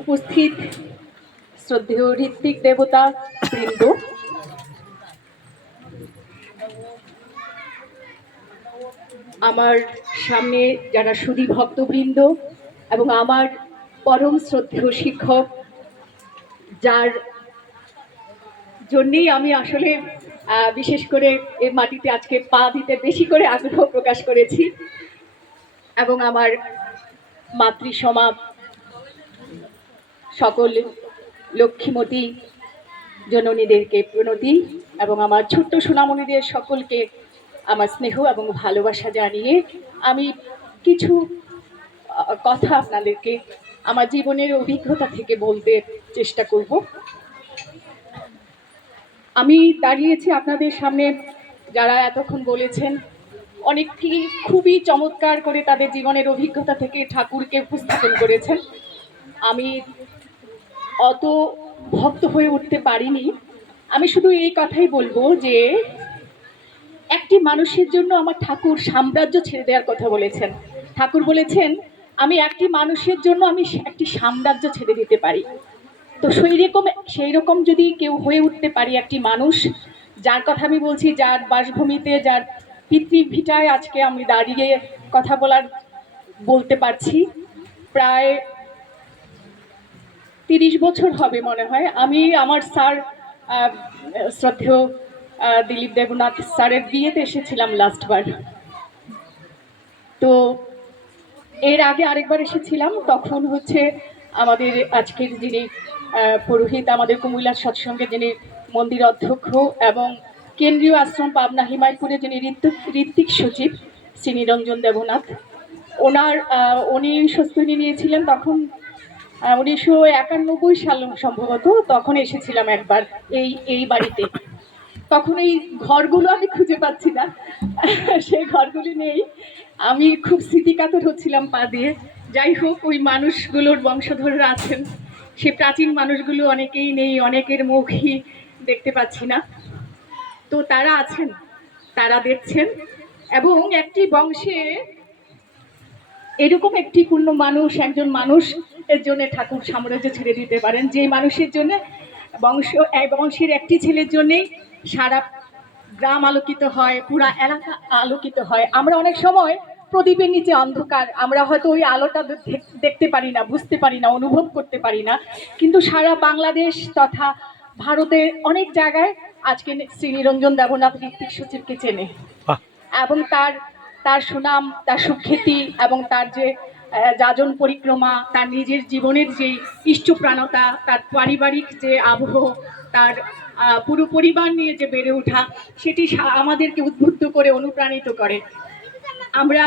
উপস্থিত শ্রদ্ধেয় ঋত্বিক দেবতা বৃন্দ। আমার সামনে যারা সুদী ভক্তবৃন্দ এবং আমার পরম শ্রদ্ধেয় শিক্ষক, যার জন্যেই আমি আসলে বিশেষ করে এই মাটিতে আজকে পা দিতে বেশি করে আগ্রহ প্রকাশ করেছি এবং আমার মাতৃসমা সকল লক্ষ্মীমতী জননীদেরকে প্রণতি এবং আমার ছোট্ট সোনামণিদের সকলকে আমার স্নেহ এবং ভালোবাসা জানিয়ে আমি কিছু কথা আপনাদেরকে আমার জীবনের অভিজ্ঞতা থেকে বলতে চেষ্টা করব। আমি দাঁড়িয়েছি আপনাদের সামনে যারা এতক্ষণ বলেছেন, অনেকটি খুবই চমৎকার করে তাদের জীবনের অভিজ্ঞতা থেকে ঠাকুরকে উপস্থাপন করেছেন। আমি অত ভক্ত হয়ে উঠতে পারিনি। আমি শুধু এই কথাই বলব যে, একটি মানুষের জন্য আমার ঠাকুর সাম্রাজ্য ছেড়ে দেওয়ার কথা বলেছেন। ঠাকুর বলেছেন, আমি একটি মানুষের জন্য আমি একটি সাম্রাজ্য ছেড়ে দিতে পারি। তো সেই রকম সেই রকম যদি কেউ হয়ে উঠতে পারি একটি মানুষ, যার কথা আমি বলছি, যার বাসভূমিতে, যার পিতৃভিটায় আজকে আমি দাঁড়িয়ে কথা বলার, বলতে পারছি, প্রায় তিরিশ বছর হবে মনে হয়। আমি আমার স্যার শ্রদ্ধেয় দিলীপ দেবনাথ স্যারের বিয়েতে এসেছিলাম লাস্টবার। তো এর আগে আরেকবার এসেছিলাম, তখন হচ্ছে আমাদের আজকের যিনি পুরোহিত, আমাদের কুমিল্লার সৎসঙ্গে যিনি মন্দির অধ্যক্ষ এবং কেন্দ্রীয় আশ্রম পাবনা হিমায়তপুরে যিনি ঋত্বিক ঋত্বিক সচিব, শ্রী নিরঞ্জন দেবনাথ, ওনার উনি স্বস্তি নিয়েছিলেন। তখন উনিশশো একানব্বই সাল সম্ভবত তখন এসেছিলাম একবার এই এই বাড়িতে। তখন এই ঘরগুলো আমি খুঁজে পাচ্ছি না। সেই ঘরগুলি নেই। আমি খুব স্মৃতিকাতর হচ্ছিলাম পা দিয়ে। যাই হোক, ওই মানুষগুলোর বংশধররা আছেন। সে প্রাচীন মানুষগুলো অনেকেই নেই, অনেকের মুখই দেখতে পাচ্ছি না। তো তারা আছেন, তারা দেখছেন এবং একটি বংশে এরকম একটি পূর্ণ মানুষ, একজন মানুষ এর জন্য ঠাকুর সাম্রাজ্য ছেড়ে দিতে পারেন। যে মানুষের জন্য বংশ বংশের একটি ছেলের জন্যেই সারা গ্রাম আলোকিত হয় পুরা এলাকা আলোকিত হয়। আমরা অনেক সময় প্রদীপের নিচে অন্ধকার আমরা হয়তো ওই আলোটা দেখতে পারি না বুঝতে পারি না অনুভব করতে পারি না। কিন্তু সারা বাংলাদেশ তথা ভারতের অনেক জায়গায় আজকে শ্রী নিরঞ্জন দেবনাথ ঋত্বিক সচিবকে চেনে। এবং তার তার সুনাম তার সুখ্যাতি এবং তার যে যাজন পরিক্রমা, তার নিজের জীবনের যে ইষ্টপ্রাণতা, তার পারিবারিক যে আবহ, তার পুরো পরিবার নিয়ে যে বেড়ে ওঠা, সেটি আমাদেরকে উদ্বুদ্ধ করে, অনুপ্রাণিত করে। আমরা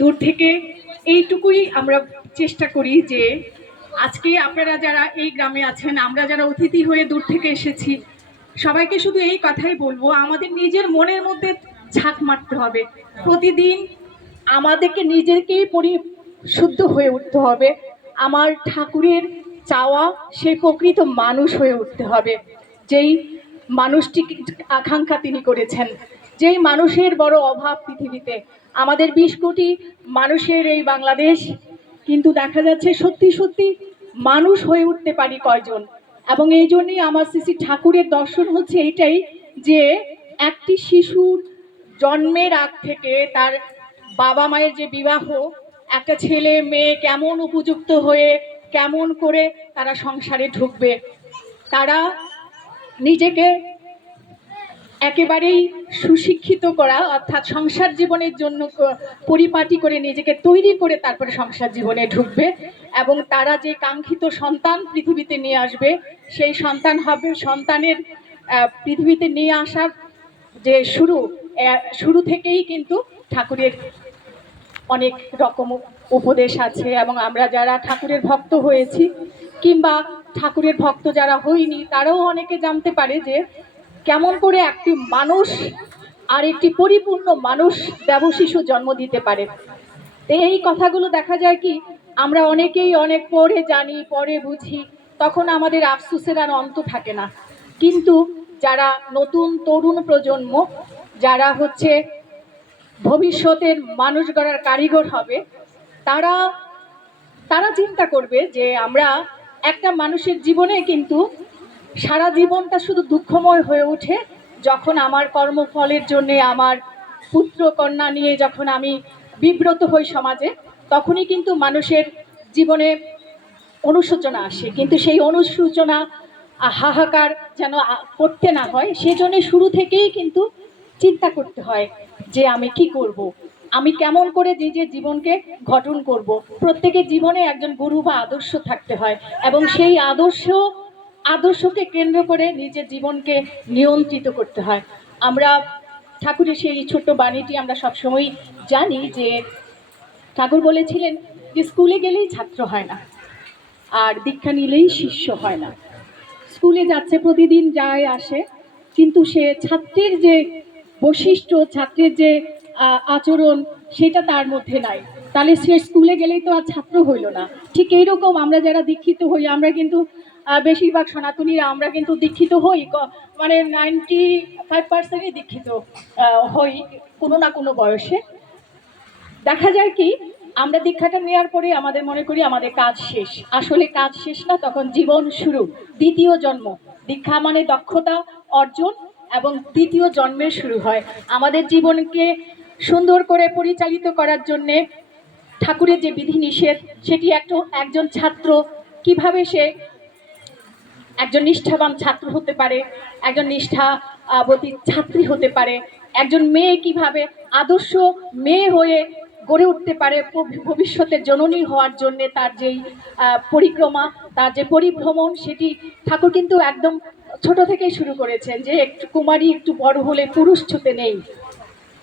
দূর থেকে এইটুকুই আমরা চেষ্টা করি যে, আজকে আপনারা যারা এই গ্রামে আছেন, আমরা যারা অতিথি হয়ে দূর থেকে এসেছি, সবাইকে শুধু এই কথাই বলব, আমাদের নিজের মনের মধ্যে ঝাঁক মারতে হবে। প্রতিদিন আমাদেরকে নিজেকেই পরিশুদ্ধ হয়ে উঠতে হবে। আমার ঠাকুরের চাওয়া, সে প্রকৃত মানুষ হয়ে উঠতে হবে। যেই মানুষটি আকাঙ্ক্ষা তিনি করেছেন, যেই মানুষের বড় অভাব পৃথিবীতে। আমাদের বিশ কোটি মানুষের এই বাংলাদেশ, কিন্তু দেখা যাচ্ছে সত্যি সত্যি মানুষ হয়ে উঠতে পারি কয়জন। এবং এই জন্যই আমার শ্রী শ্রী ঠাকুরের দর্শন হচ্ছে এইটাই যে একটি শিশুর জন্মের আগ থেকে তার বাবা মায়ের যে বিবাহ, একটা ছেলে মেয়ে কেমন উপযুক্ত হয়ে, কেমন করে তারা সংসারে ঢুকবে? তারা নিজেকে একেবারেই সুশিক্ষিত করা, অর্থাৎ সংসার জীবনের জন্য পরিপাটি করে নিজেকে তৈরি করে তারপরে সংসার জীবনে ঢুকবে এবং তারা যে কাঙ্ক্ষিত সন্তান পৃথিবীতে নিয়ে আসবে, সেই সন্তান হবে, সন্তানের পৃথিবীতে নিয়ে আসার যে শুরু শুরু থেকেই কিন্তু ঠাকুরের অনেক রকম উপদেশ আছে এবং আমরা যারা ঠাকুরের ভক্ত হয়েছি কিংবা ঠাকুরের ভক্ত যারা হইনি, তারাও অনেকে জানতে পারে যে কেমন করে একটি মানুষ আর একটি পরিপূর্ণ মানুষ দেবশিশু জন্ম দিতে পারে। এই কথাগুলো দেখা যায় কি, আমরা অনেকেই অনেক পরে জানি, পরে বুঝি, তখন আমাদের আফসোসের আর অন্ত থাকে না। কিন্তু যারা নতুন তরুণ প্রজন্ম, যারা হচ্ছে ভবিষ্যতের মানুষ গড়ার কারিগর হবে। তারা তারা চিন্তা করবে যে আমরা একটা মানুষের জীবনে কিন্তু সারা জীবনটা শুধু দুঃখময় হয়ে ওঠে যখন আমার কর্মফলের জন্য, আমার পুত্র কন্যা নিয়ে যখন আমি বিব্রত হই সমাজে, তখনই কিন্তু মানুষের জীবনে অনুশোচনা আসে। কিন্তু সেই অনুশোচনা হাহাকার যেন করতে না হয়, সেজন্য শুরু থেকেই কিন্তু চিন্তা করতে হয় যে আমি কি করব। আমি কেমন করে নিজের জীবনকে গঠন করব। প্রত্যেকের জীবনে একজন গুরু বা আদর্শ থাকতে হয় এবং সেই আদর্শ, আদর্শকে কেন্দ্র করে নিজের জীবনকে নিয়ন্ত্রিত করতে হয় আমরা ঠাকুরের সেই ছোট্ট বাণীটি আমরা সবসময় জানি যে ঠাকুর বলেছিলেন যে স্কুলে গেলেই ছাত্র হয় না, আর দীক্ষা নিলেই শিষ্য হয় না স্কুলে যাচ্ছে, প্রতিদিন যায়, আসে, কিন্তু সে ছাত্রের যে বৈশিষ্ট্য ছাত্রের যে আচরণ সেটা তার মধ্যে নাই। তাহলে সে স্কুলে গেলেই তো আর ছাত্র হইল না। ঠিক এইরকম আমরা যারা দীক্ষিত হই, আমরা কিন্তু বেশিরভাগ সনাতনীরা আমরা কিন্তু দীক্ষিত হই। মানে নাইনটি ফাইভ পার্সেন্টই দীক্ষিত হই কোনো না কোনো বয়সে। দেখা যায় কি, আমরা দীক্ষাটা নেওয়ার পরে আমাদের মনে করি আমাদের কাজ শেষ। আসলে কাজ শেষ না, তখন জীবন শুরু, দ্বিতীয় জন্ম। দীক্ষা মানে দক্ষতা অর্জন এবং দ্বিতীয় জন্মের শুরু হয়। আমাদের জীবনকে সুন্দর করে পরিচালিত করার জন্যে ঠাকুরের যে বিধিনিষেধ সেটি একটু, একজন ছাত্র কীভাবে সে একজন নিষ্ঠাবান ছাত্র হতে পারে, একজন নিষ্ঠাবতী ছাত্রী হতে পারে, একজন মেয়ে কীভাবে আদর্শ মেয়ে হয়ে গড়ে উঠতে পারে ভবিষ্যতের জননী হওয়ার জন্যে তার যেই পরিক্রমা, তার যে পরিভ্রমণ, সেটি ঠাকুর কিন্তু একদম ছোট থেকেই শুরু করেছেন যে একটু কুমারী, একটু বড় হলে পুরুষ ছুতে নেই।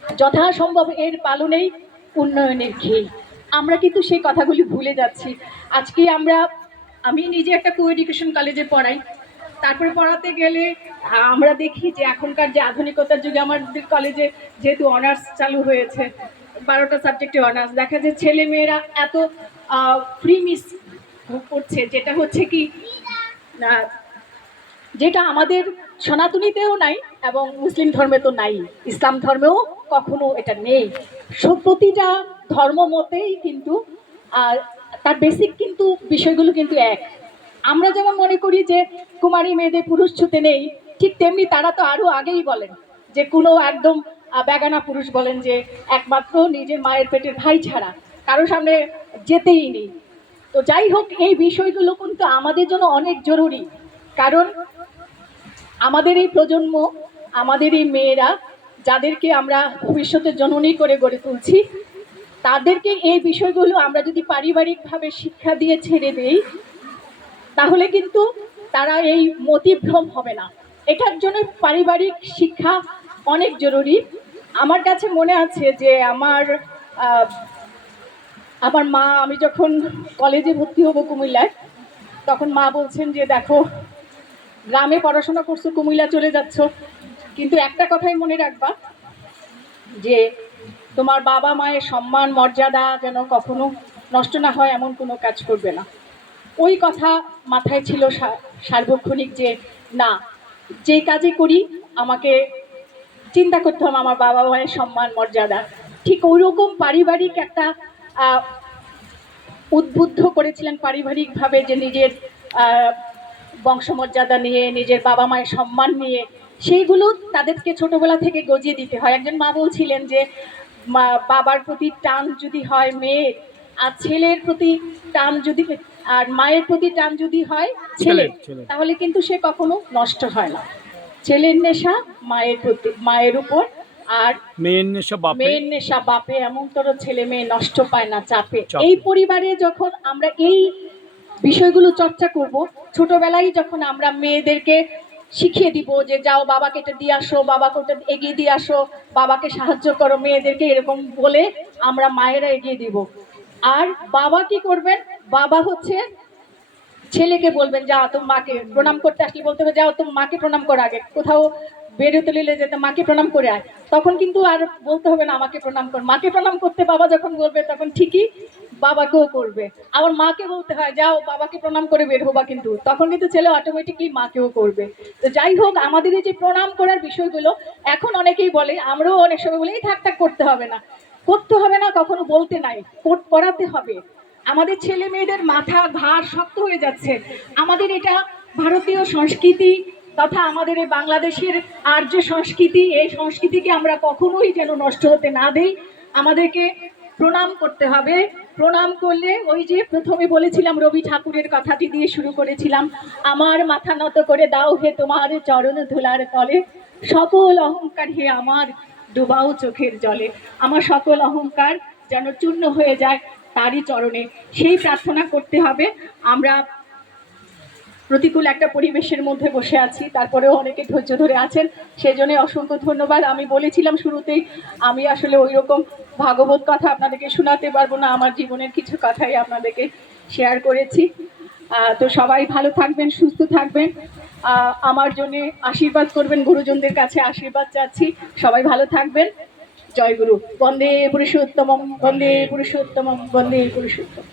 যথাসম্ভব এর পালনেই উন্নয়নের খেই আমরা কিন্তু সেই কথাগুলি ভুলে যাচ্ছি। আজকে আমরা, আমি নিজে একটা কো এডুকেশন কলেজে পড়াই। তারপরে পড়াতে গেলে আমরা দেখি যে এখনকার যে আধুনিকতার যুগে আমাদের কলেজে যেহেতু অনার্স চালু হয়েছে, বারোটা সাবজেক্টে অনার্স, দেখা যায় ছেলে মেয়েরা এত ফ্রি মিস করছে, যেটা হচ্ছে কি যেটা আমাদের সনাতনীতেও নাই এবং মুসলিম ধর্মে তো নাই, ইসলাম ধর্মেও কখনো এটা নেই। প্রতিটা ধর্ম মতেই কিন্তু, আর তার বেসিক কিন্তু বিষয়গুলো কিন্তু এক। আমরা যেমন মনে করি যে কুমারী মেয়েদের পুরুষ ছুতে নেই, ঠিক তেমনি তারা তো আরও আগেই বলেন যে কোনো একদম বেগানা পুরুষ বলেন যে একমাত্র নিজের মায়ের পেটের ভাই ছাড়া, কারও সামনে যেতেই নেই। তো যাই হোক, এই বিষয়গুলো কিন্তু আমাদের জন্য অনেক জরুরি। কারণ আমাদের এই প্রজন্ম, আমাদের এই মেয়েরা, যাদেরকে আমরা ভবিষ্যতের জননী করে গড়ে তুলছি, তাদেরকে এই বিষয়গুলো আমরা যদি পারিবারিকভাবে শিক্ষা দিয়ে ছেড়ে দেই, তাহলে কিন্তু তারা এই মতিভ্রম হবে না। এটার জন্য পারিবারিক শিক্ষা অনেক জরুরি। আমার কাছে মনে আছে যে আমার আমার মা, আমি যখন কলেজে ভর্তি হব কুমিল্লায়, তখন মা বলছেন যে, দেখো গ্রামে পড়াশোনা করছ, কুমিল্লা চলে যাচ্ছ। কিন্তু একটা কথাই মনে রাখবা, যে তোমার বাবা মায়ের সম্মান, মর্যাদা যেন কখনো নষ্ট না হয়, এমন কোনো কাজ করবে না। ওই কথা মাথায় ছিল সার্বক্ষণিক যে, না, যে কাজে করি, আমাকে চিন্তা করতে হবে আমার বাবা মায়ের সম্মান, মর্যাদা। ঠিক ওইরকম পারিবারিক একটা উদ্বুদ্ধ করেছিলেন পারিবারিকভাবে যে নিজের বংশমর্যাদা নিয়ে নিজের বাবা মায়ের সম্মান নিয়ে সেইগুলো তাদেরকে ছোটবেলা থেকে গজিয়ে দিতে হয়। একজন মা বলছিলেন যে মা- বাবার প্রতি টান যদি হয় মেয়ের আর ছেলের প্রতি টান যদি আর মায়ের প্রতি টান যদি হয় ছেলে। তাহলে কিন্তু সে কখনো নষ্ট হয় না। ছেলের নেশা মায়ের প্রতি মায়ের উপর আর মেয়ের নেশা বাপে মেয়ের নেশা বাপে। এমন তোর ছেলে মেয়ে নষ্ট পায় না চাপে। এই পরিবারে যখন আমরা এই বিষয়গুলো চর্চা করব। ছোটবেলায় যখন আমরা মেয়েদেরকে শিখিয়ে দিব যে, যাও বাবাকে এটা দিয়ে আসো, বাবাকে ওটা এগিয়ে দিয়ে আসো, বাবাকে সাহায্য করো মেয়েদেরকে, এরকম বলে আমরা মায়েরা এগিয়ে দিব। আর বাবা কি করবেন? বাবা হচ্ছে ছেলেকে বলবেন যাও তোর মাকে প্রণাম করতে আসলে বলতে হবে, যাও, তোর মাকে প্রণাম করো আগে। কোথাও বেরোতে নিলে যেতে মাকে প্রণাম করে আয়। তখন কিন্তু আর বলতে হবে না, আমাকে প্রণাম কর। মাকে প্রণাম করতে বাবা যখন বলবে, তখন ঠিকই বাবাকেও করবে। আবার মাকে বলতে হয়, যাও, বাবাকে প্রণাম করে বের হবা কিন্তু। তখন কিন্তু ছেলে অটোমেটিকলি মাকেও করবে। তো যাই হোক, আমাদের এই যে প্রণাম করার বিষয়গুলো, এখন অনেকেই বলে, আমরাও অনেক সময় বলি, "এই থাক থাক, করতে হবে না। করতে হবে না, কখনো বলতে নাই পড়াতে হবে। আমাদের ছেলে মেয়েদের মাথা ঘাড় শক্ত হয়ে যাচ্ছে। আমাদের এটা ভারতীয় সংস্কৃতি তথা আমাদের এই বাংলাদেশের আর্য সংস্কৃতি, এই সংস্কৃতিকে আমরা কখনোই যেন নষ্ট হতে না দেই। আমাদেরকে প্রণাম করতে হবে। প্রণাম করলে ওই যে প্রথমে বলেছিলাম রবি ঠাকুরের কথাটি দিয়ে শুরু করেছিলাম, আমার মাথা নত করে দাও হে তোমার চরণ ধুলার তলে। সকল অহংকার হে আমার, ডুবাও চোখের জলে। আমার সকল অহংকার যেন চূর্ণ হয়ে যায় তারই চরণে। সেই প্রার্থনা করতে হবে। আমরা প্রতিকূল একটা পরিবেশের মধ্যে বসে আছি, তারপরেও অনেকে ধৈর্য ধরে আছেন। সেজন্য অসংখ্য ধন্যবাদ। আমি বলেছিলাম শুরুতেই, আমি আসলে ওই রকম ভাগবত কথা আপনাদেরকে শোনাতে পারব না, আমার জীবনের কিছু কথাই আপনাদেরকে শেয়ার করেছি। তো সবাই ভালো থাকবেন, সুস্থ থাকবেন। আমার জন্য আশীর্বাদ করবেন, গুরুজনদের কাছে আশীর্বাদ চাচ্ছি। সবাই ভালো থাকবেন। জয় গুরু। বন্দে পুরুষোত্তমম বন্দে পুরুষোত্তমম, বন্দে পুরুষোত্তম